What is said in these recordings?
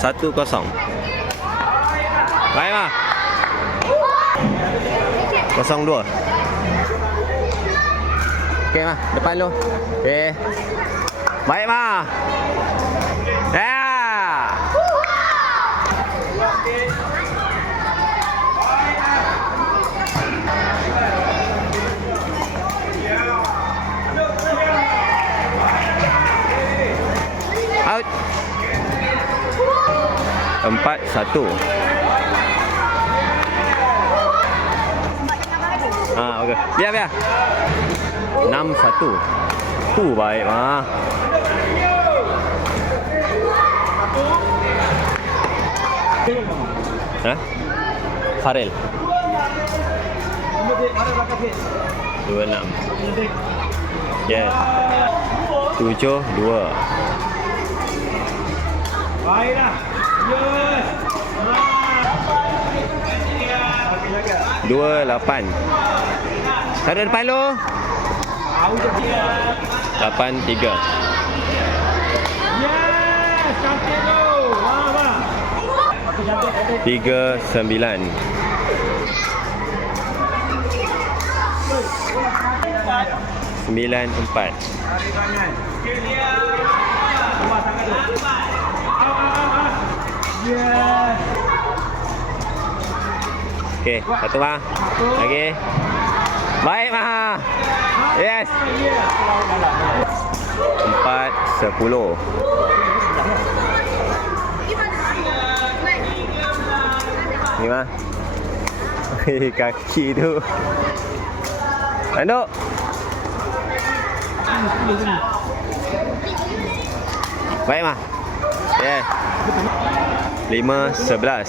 1-0. Baik, Mak. 0-2. Okey, Mak. Depan lu. Okey. Baik, Mak. Ya. Out. 4-1. Okey. Biar. 6-1. Baik, Mak. Farel. 26. Yes. 7-2. Baiklah. Yes. 2-8. Ada depan lu. 8-3. Yes, cantik tu. Wah. 3-9. 9-4. Yes. Okey, satu, Mak. Lagi. Baik, Mak. Yes. 4-10. Ni, Mak. Kaki tu. Tanduk. Baik, Mak. Yes. 5-11.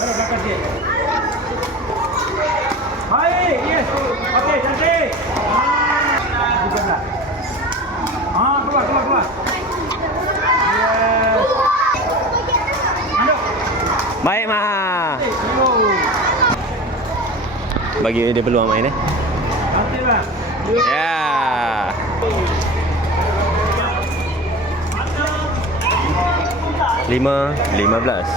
Baik, yes. Okey, cantik. Keluar. Yes. Baik, Mak. Bagi dia peluang main Cantik, Mak. Ya. 5-15.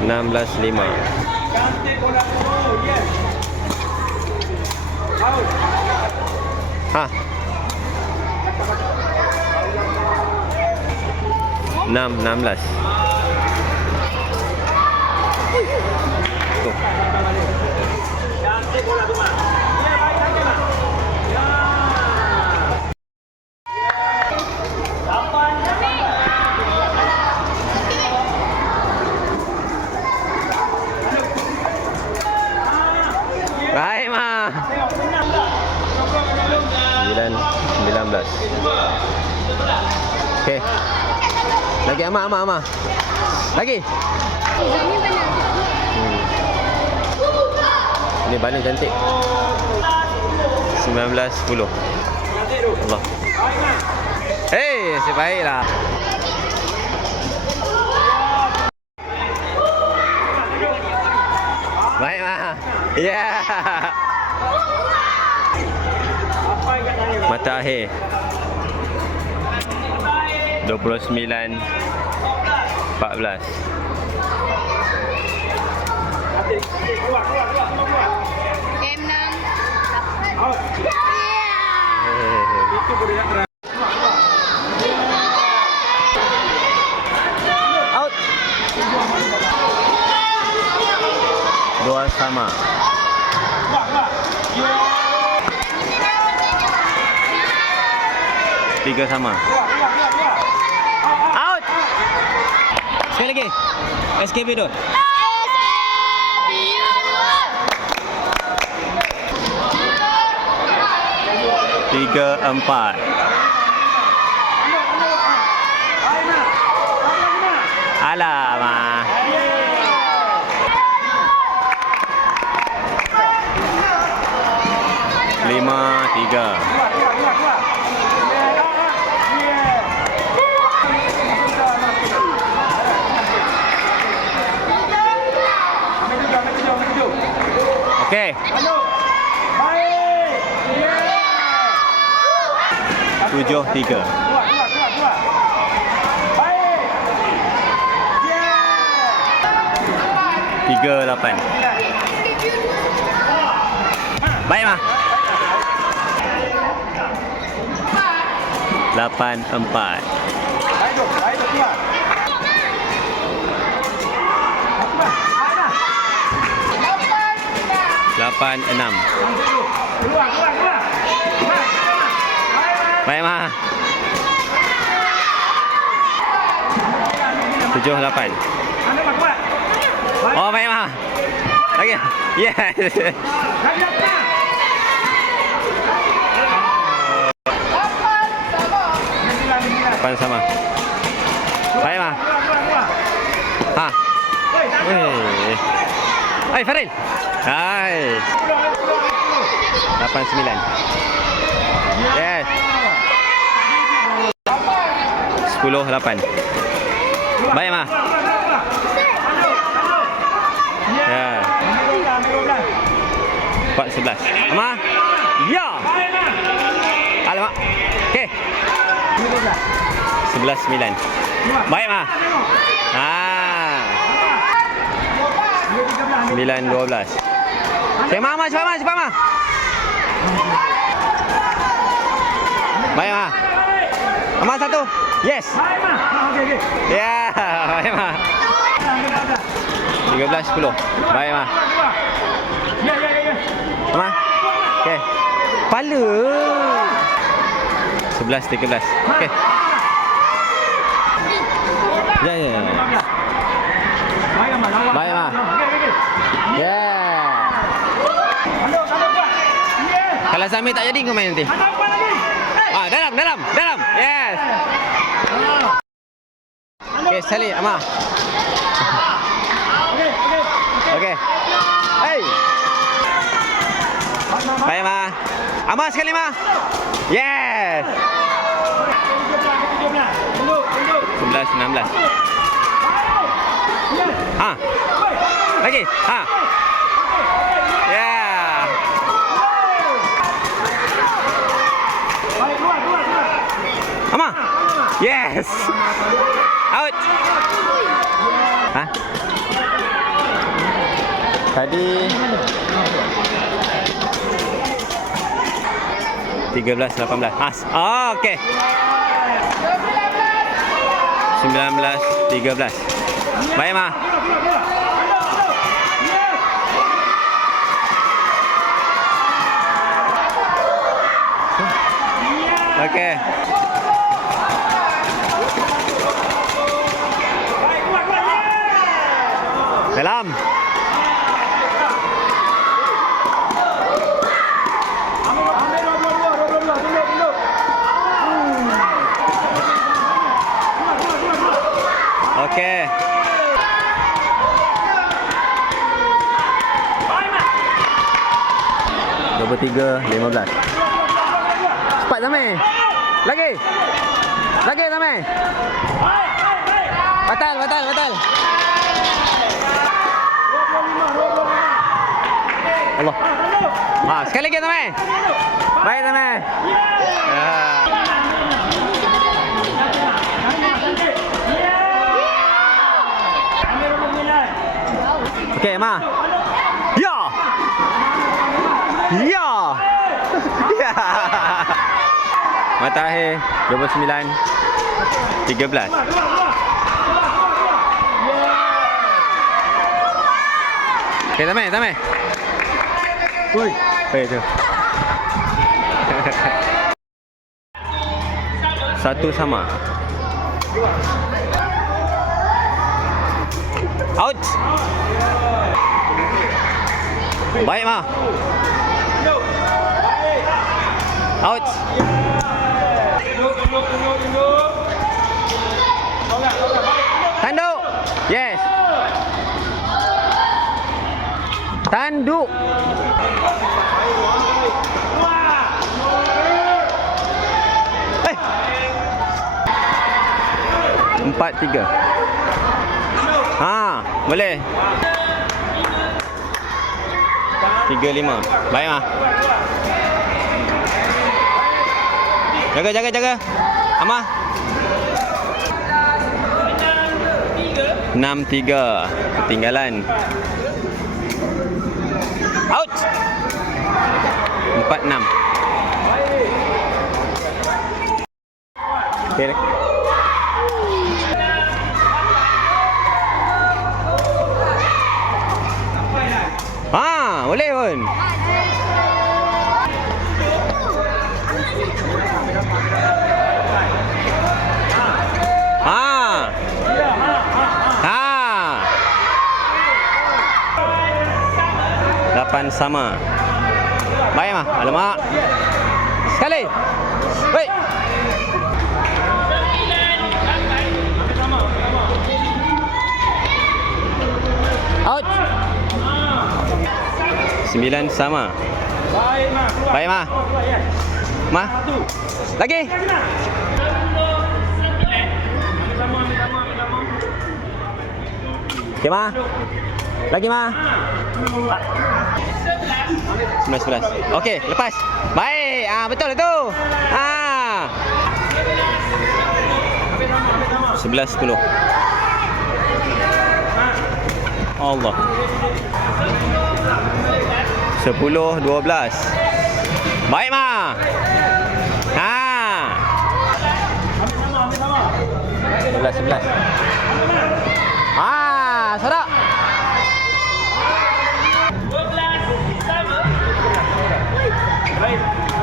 16-5. Cantik bola tu. Yes. Out. 6-16. Tuh. Cantik bola tu, Mak. Ya, baik cantik, Mak. Ya. 8. Baik, Mak. 9-19. Okey. Lagi amak. Lagi. Ini baling cantik. 19-10. Allah. Nasib baiklah. Baik, Mak. Ya. Mata akhir. 29-14. Keluar. Game 6. Out. Itu boleh nak terang. Out. 2 sama. 3 sama. Out. Sekali lagi. SKB tu. 3-4. Alamak. 5-3. Okey. 7-3. Keluar. Baik. Yeah. 3-8. Baik mah. 8-4. Baik tu keluar. 8-6. Keluar. Baik mah. 7-8. Anda kuat. Oh, baik mah. Okey. Yes. Lagi. 8 sama. Baik mah. Keluar. Ha. Weh. Hai Faril. Hai. 8-9. Yes. 10-8. Baik mah. Ya. 4-11. Ama. Ya. Alamak. Okey. 11-9. Baik mah. Ah. 9-12. Okey, mama cepat mah. Baik mah. Ama 1. Yes. Okey. Ya, baik mah. 13-10. Baik mah. Ya. Ama. Okey. Kepala. 11-13. Okey. Ya. Baik mah. Ya. Kalau Samir tak jadi kau main nanti. Ah, dalam. Yes. Okey, sekali Ama. Okey. Hey. Baik mah. Ama sekali mah. Yes. 11-16. Ha. Lagi. Ha. Yeah. Ama. Yes. Out. Ha? Tadi 13-18. Ah, okey. 19-13. Baik mah. Okey. Dalam. Okey. Nombor 3, 15. Cepat Zamir. Lagi Zamir. Batal. Allah. Sekali lagi Zamir. Baik Zamir. Okey, Ma. Ya. Mata akhir 29-13. Okey, Zamir. Oi. Tu. Satu sama. Out. Baik mah. Out. Tanduk. Yes. Tanduk. Eh. 4-3. Ha, boleh. 3-5. Baik mah. Jaga. Amah. 6-3. Ketinggalan. Out. 4-6. Okay. Boleh pun. Lapan sama. Baik mah. Alamak. Sekali. Wei. Out. 9 sama. Baik mah. Mah. Lagi. Okey mah. Lagi mah. 11. Okey, lepas. Baik. Betul itu. 11-10. Allah. 10-12. Baik mah. 11. Sorak.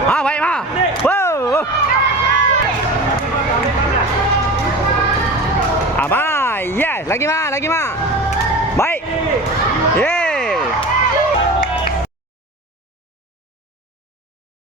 Baik mah. Wow. Yes, lagi mah. Baik. Yeah.